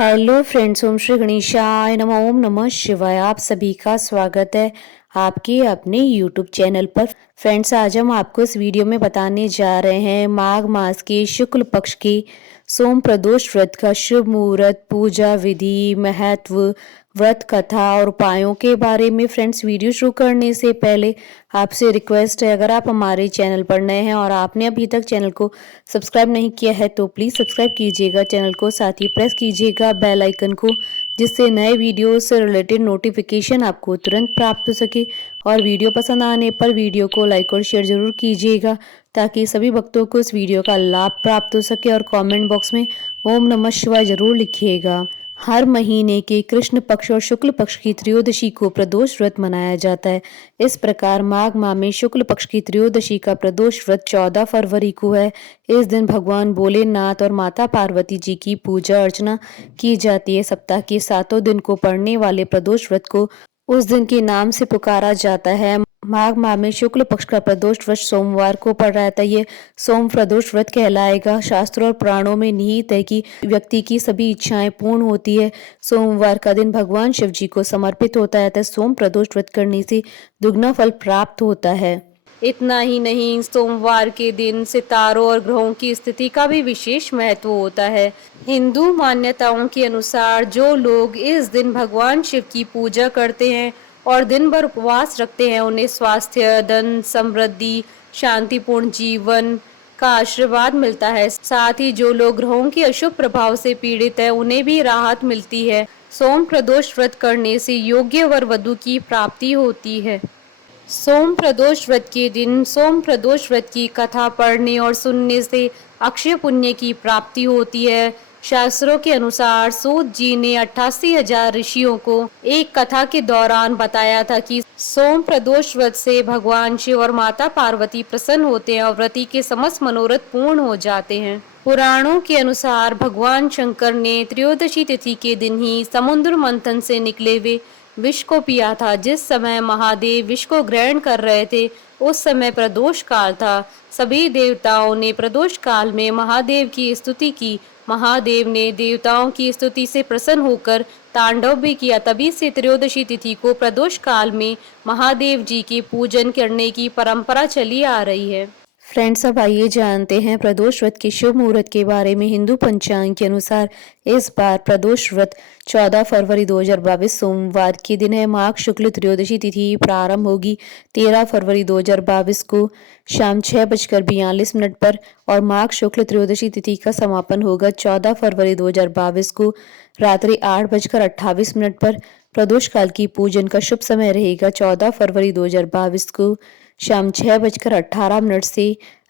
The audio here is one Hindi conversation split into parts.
हेलो फ्रेंड्स, ओम श्री गणेशाय नमः। ओम नमः शिवाय। आप सभी का स्वागत है आपके अपने यूट्यूब चैनल पर। फ्रेंड्स, आज हम आपको इस वीडियो में बताने जा रहे हैं माघ मास के शुक्ल पक्ष के सोम प्रदोष व्रत का शुभ मुहूर्त, पूजा विधि, महत्व, व्रत कथा और उपायों के बारे में। फ्रेंड्स, वीडियो शुरू करने से पहले आपसे रिक्वेस्ट है, अगर आप हमारे चैनल पर नए हैं और आपने अभी तक चैनल को सब्सक्राइब नहीं किया है तो प्लीज़ सब्सक्राइब कीजिएगा चैनल को, साथ ही प्रेस कीजिएगा बेल आइकन को, जिससे नए वीडियो से रिलेटेड नोटिफिकेशन आपको तुरंत प्राप्त हो सके। और वीडियो पसंद आने पर वीडियो को लाइक और शेयर जरूर कीजिएगा, ताकि सभी भक्तों को इस वीडियो का लाभ प्राप्त हो सके। और कमेंट बॉक्स में ओम नमः शिवाय जरूर लिखिएगा। हर महीने के कृष्ण पक्ष और शुक्ल पक्ष की त्रयोदशी को प्रदोष व्रत मनाया जाता है। इस प्रकार माघ माह में शुक्ल पक्ष की त्रयोदशी का प्रदोष व्रत 14 फरवरी को है। इस दिन भगवान भोलेनाथ और माता पार्वती जी की पूजा अर्चना की जाती है। सप्ताह के 7 दिन को पड़ने वाले प्रदोष व्रत को उस दिन के नाम से पुकारा जाता है। माघ माह में शुक्ल पक्ष का प्रदोष व्रत सोमवार को पड़ रहा था। ये सोम प्रदोष व्रत कहलाएगा। शास्त्रों और पुराणों में निहित है कि व्यक्ति की सभी इच्छाएं पूर्ण होती है। सोमवार का दिन भगवान शिव जी को समर्पित होता है, अतः सोम प्रदोष व्रत करने से दुगना फल प्राप्त होता है। इतना ही नहीं, सोमवार के दिन सितारों और ग्रहों की स्थिति का भी विशेष महत्व होता है। हिंदू मान्यताओं के अनुसार जो लोग इस दिन भगवान शिव की पूजा करते हैं और दिन भर उपवास रखते हैं, उन्हें स्वास्थ्य, धन, समृद्धि, शांतिपूर्ण जीवन का आशीर्वाद मिलता है। साथ ही जो लोग ग्रहों के अशुभ प्रभाव से पीड़ित है, उन्हें भी राहत मिलती है। सोम प्रदोष व्रत करने से योग्य वर वधु की प्राप्ति होती है। सोम प्रदोष व्रत के दिन सोम प्रदोष व्रत की कथा पढ़ने और सुनने से अक्षय पुण्य की प्राप्ति होती है। शास्त्रों के अनुसार सूत जी ने 88,000 ऋषियों को एक कथा के दौरान बताया था कि सोम प्रदोष व्रत से भगवान शिव और माता पार्वती प्रसन्न होते हैं और व्रती के समस्त मनोरथ पूर्ण हो जाते हैं। पुराणों के अनुसार भगवान शंकर ने त्रयोदशी तिथि के दिन ही समुद्र मंथन से निकले हुए विष को पिया था। जिस समय महादेव विष को ग्रहण कर रहे थे, उस समय प्रदोष काल था। सभी देवताओं ने प्रदोष काल में महादेव की स्तुति की। महादेव ने देवताओं की स्तुति से प्रसन्न होकर तांडव भी किया। तभी से त्रयोदशी तिथि को प्रदोष काल में महादेव जी की पूजन करने की परंपरा चली आ रही है। फ्रेंड्स, अब आइए जानते हैं प्रदोष व्रत के शुभ मुहूर्त के बारे में। हिंदू पंचांग के अनुसार इस बार प्रदोष व्रत 14 फरवरी 2022 सोमवार के दिन है। माघ शुक्ल त्रयोदशी तिथि प्रारंभ होगी 13 फरवरी 2022 को शाम 6:42 पर और माघ शुक्ल त्रयोदशी तिथि का समापन होगा 14 फरवरी 2022 को रात्रि 8:28 पर। प्रदोष काल की पूजन का शुभ समय रहेगा 14 फरवरी 2022 को शाम 6:18 से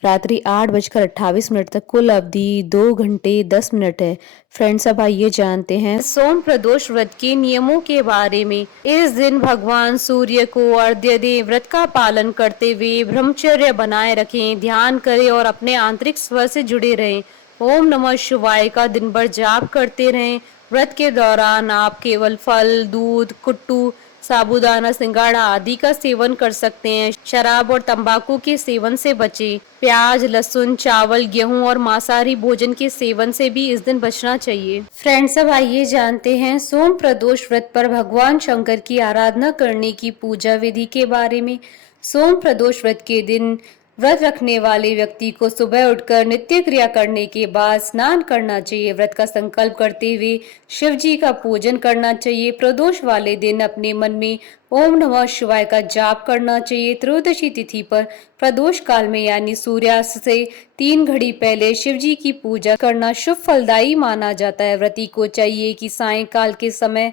रात्रि 8:28 तक। कुल अवधि 2 घंटे 10 मिनट है। फ्रेंड्स, अब आइए जानते हैं सोम प्रदोष व्रत के नियमों के बारे में। इस दिन भगवान सूर्य को अर्घ्य दें, व्रत का पालन करते हुए ब्रह्मचर्य बनाए रखें, ध्यान करें और अपने आंतरिक स्वर से जुड़े रहें। ओम नमः शिवाय का दिन भर जाप करते रहें। व्रत के दौरान आप केवल फल, दूध, कुट्टू, साबूदाना, सिंगाड़ा आदि का सेवन कर सकते हैं। शराब और तंबाकू के सेवन से बचें। प्याज, लहसुन, चावल, गेहूं और मांसाहारी भोजन के सेवन से भी इस दिन बचना चाहिए। फ्रेंड्स, अब आइए जानते हैं सोम प्रदोष व्रत पर भगवान शंकर की आराधना करने की पूजा विधि के बारे में। सोम प्रदोष व्रत के दिन व्रत रखने वाले व्यक्ति को सुबह उठकर नित्य क्रिया करने के बाद स्नान करना चाहिए। व्रत का संकल्प करते हुए शिव जी का पूजन करना चाहिए। प्रदोष वाले दिन अपने मन में ओम नमः शिवाय का जाप करना चाहिए। त्रयोदशी तिथि पर प्रदोष काल में यानी सूर्यास्त से 3 घड़ी पहले शिव जी की पूजा करना शुभ फलदायी माना जाता है। व्रती को चाहिए कि सायंकाल के समय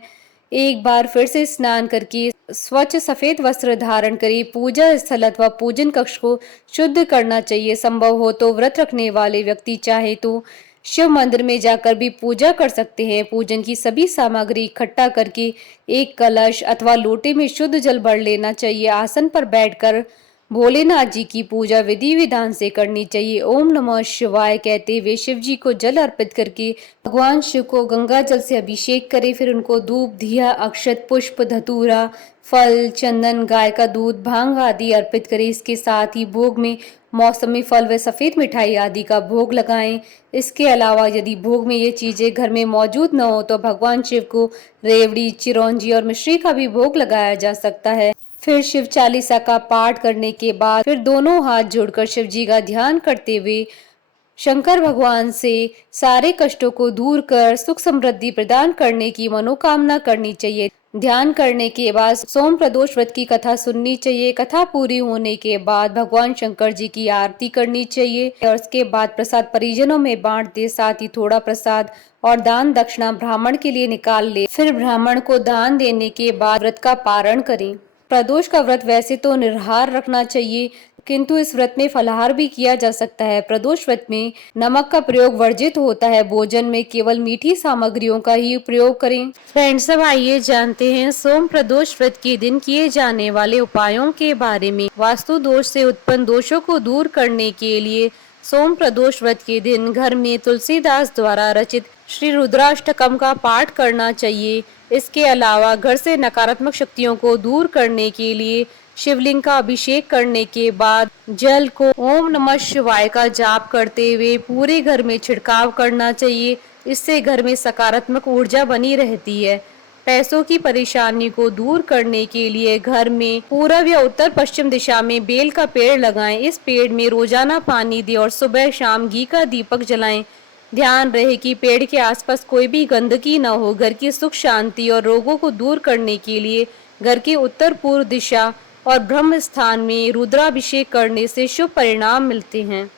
एक बार फिर से स्नान करके स्वच्छ सफेद वस्त्र धारण करें। पूजा स्थल अथवा पूजन कक्ष को शुद्ध करना चाहिए। संभव हो तो व्रत रखने वाले व्यक्ति चाहे तो शिव मंदिर में जाकर भी पूजा कर सकते हैं। पूजन की सभी सामग्री इकट्ठा करके एक कलश अथवा लोटे में शुद्ध जल भर लेना चाहिए। आसन पर बैठकर भोलेनाथ जी की पूजा विधि विधान से करनी चाहिए। ओम नमः शिवाय कहते हुए शिव जी को जल अर्पित करके भगवान शिव को गंगा जल से अभिषेक करें। फिर उनको धूप, दिया, अक्षत, पुष्प, धतूरा, फल, चंदन, गाय का दूध, भांग आदि अर्पित करें। इसके साथ ही भोग में मौसमी फल व सफेद मिठाई आदि का भोग लगाएं। इसके अलावा यदि भोग में ये चीजें घर में मौजूद न हो तो भगवान शिव को रेवड़ी, चिरौंजी और मिश्री का भी भोग लगाया जा सकता है। फिर शिव चालीसा का पाठ करने के बाद फिर दोनों हाथ जोड़कर शिव जी का ध्यान करते हुए शंकर भगवान से सारे कष्टों को दूर कर सुख समृद्धि प्रदान करने की मनोकामना करनी चाहिए। ध्यान करने के बाद सोम प्रदोष व्रत की कथा सुननी चाहिए। कथा पूरी होने के बाद भगवान शंकर जी की आरती करनी चाहिए और उसके बाद प्रसाद परिजनों में बांट दे। साथ ही थोड़ा प्रसाद और दान दक्षिणा ब्राह्मण के लिए निकाल ले। फिर ब्राह्मण को दान देने के बाद व्रत का पारण करें। प्रदोष का व्रत वैसे तो निराहार रखना चाहिए, किंतु इस व्रत में फलाहार भी किया जा सकता है। प्रदोष व्रत में नमक का प्रयोग वर्जित होता है। भोजन में केवल मीठी सामग्रियों का ही प्रयोग करें। फ्रेंड्स, अब आइए जानते हैं सोम प्रदोष व्रत के दिन किए जाने वाले उपायों के बारे में। वास्तु दोष से उत्पन्न दोषों को दूर करने के लिए सोम प्रदोष व्रत के दिन घर में तुलसीदास द्वारा रचित श्री रुद्राष्टकम का पाठ करना चाहिए। इसके अलावा घर से नकारात्मक शक्तियों को दूर करने के लिए शिवलिंग का अभिषेक करने के बाद जल को ओम नमः शिवाय का जाप करते हुए पूरे घर में छिड़काव करना चाहिए। इससे घर में सकारात्मक ऊर्जा बनी रहती है। पैसों की परेशानी को दूर करने के लिए घर में पूर्व या उत्तर पश्चिम दिशा में बेल का पेड़ लगाएं। इस पेड़ में रोजाना पानी दें और सुबह शाम घी का दीपक जलाएं। ध्यान रहे कि पेड़ के आसपास कोई भी गंदगी न हो। घर की सुख शांति और रोगों को दूर करने के लिए घर की उत्तर पूर्व दिशा और ब्रह्म स्थान में रुद्राभिषेक करने से शुभ परिणाम मिलते हैं।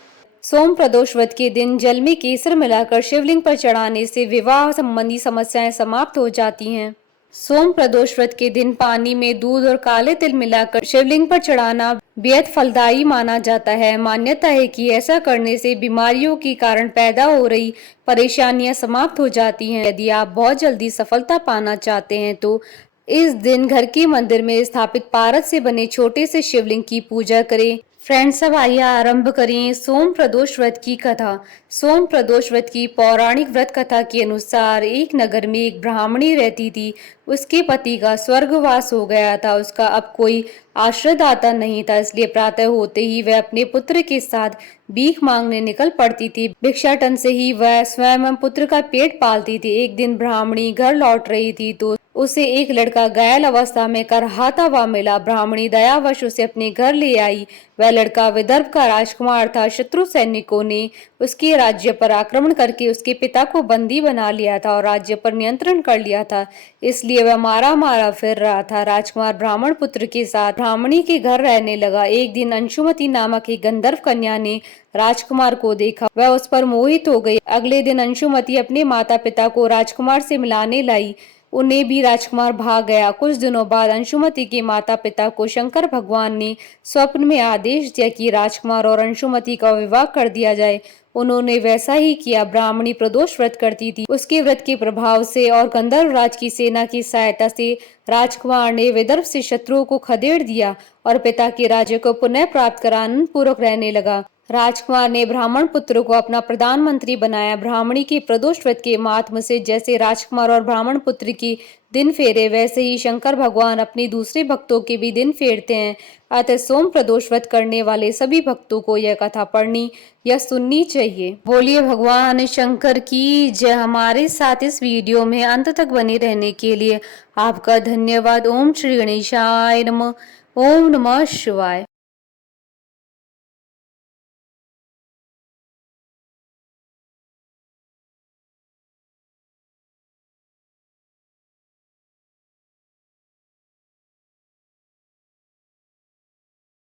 सोम प्रदोष व्रत के दिन जल में केसर मिलाकर शिवलिंग पर चढ़ाने से विवाह संबंधी समस्याएं समाप्त हो जाती हैं। सोम प्रदोष व्रत के दिन पानी में दूध और काले तिल मिलाकर शिवलिंग पर चढ़ाना बेहद फलदायी माना जाता है। मान्यता है कि ऐसा करने से बीमारियों के कारण पैदा हो रही परेशानियां समाप्त हो जाती हैं। यदि आप बहुत जल्दी सफलता पाना चाहते हैं तो इस दिन घर के मंदिर में स्थापित पारद से बने छोटे से शिवलिंग की पूजा करें। फ्रेंड्स, अब आइए आरंभ करें सोम प्रदोष व्रत की कथा। सोम प्रदोष व्रत की पौराणिक व्रत कथा के अनुसार एक नगर में एक ब्राह्मणी रहती थी। उसके पति का स्वर्गवास हो गया था। उसका अब कोई आश्रयदाता नहीं था, इसलिए प्रातः होते ही वह अपने पुत्र के साथ भीख मांगने निकल पड़ती थी। भिक्षाटन से ही वह स्वयं पुत्र का पेट पालती थी। एक दिन ब्राह्मणी घर लौट रही थी तो उसे एक लड़का घायल अवस्था में करहाता हुआ मिला। ब्राह्मणी दयावश उसे अपने घर ले आई। वह लड़का विदर्भ का राजकुमार था। शत्रु सैनिकों ने उसके राज्य पर आक्रमण करके उसके पिता को बंदी बना लिया था और राज्य पर नियंत्रण कर लिया था, इसलिए वह मारा मारा फिर रहा था। राजकुमार ब्राह्मण पुत्र के साथ ब्राह्मणी के घर रहने लगा। एक दिन अंशुमति नामक एक गंधर्व कन्या ने राजकुमार को देखा। वह उस पर मोहित हो गई। अगले दिन अंशुमति अपने माता पिता को राजकुमार से मिलाने लाई। उन्हें भी राजकुमार भाग गया। कुछ दिनों बाद अंशुमति के माता पिता को शंकर भगवान ने स्वप्न में आदेश दिया कि राजकुमार और अंशुमति का विवाह कर दिया जाए। उन्होंने वैसा ही किया। ब्राह्मणी प्रदोष व्रत करती थी। उसके व्रत के प्रभाव से और गंधर्व राज की सेना की सहायता से राजकुमार ने विदर्भ से शत्रुओं को खदेड़ दिया और पिता के राज्य को पुनः प्राप्त कर आनंद पूर्वक रहने लगा। राजकुमार ने ब्राह्मण पुत्र को अपना प्रधानमंत्री बनाया। ब्राह्मणी के प्रदोष व्रत के महात्म से जैसे राजकुमार और ब्राह्मण पुत्र की दिन फेरे, वैसे ही शंकर भगवान अपने दूसरे भक्तों के भी दिन फेरते हैं। अतः सोम प्रदोष व्रत करने वाले सभी भक्तों को यह कथा पढ़नी या सुननी चाहिए। बोलिए भगवान शंकर की जय। हमारे साथ इस वीडियो में अंत तक बने रहने के लिए आपका धन्यवाद। ओम श्री गणेशाय नमः। ओम नमः शिवाय।